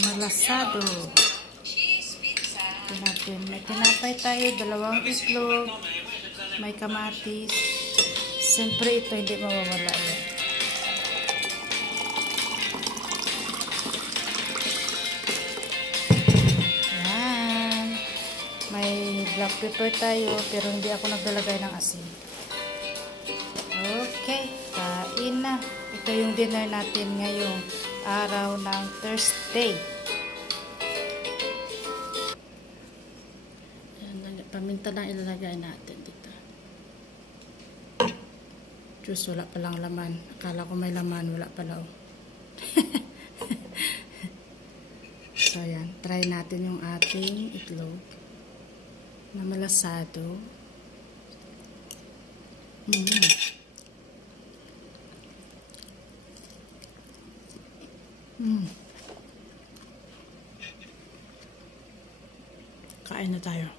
Malasado. Ito natin. May tinapay tayo, 2 itlog, may kamatis. Siyempre ito hindi mawawala yan. Yan. May black pepper tayo, pero hindi ako naglalagay ng asin. Okay, kain na. Ito yung dinner natin ngayong araw ng Thursday. Paminta lang ilalagay natin dito. Diyos, wala palang laman. Akala ko may laman, wala pala. So, yan. Try natin yung ating itlog na malasado. Kain na tayo.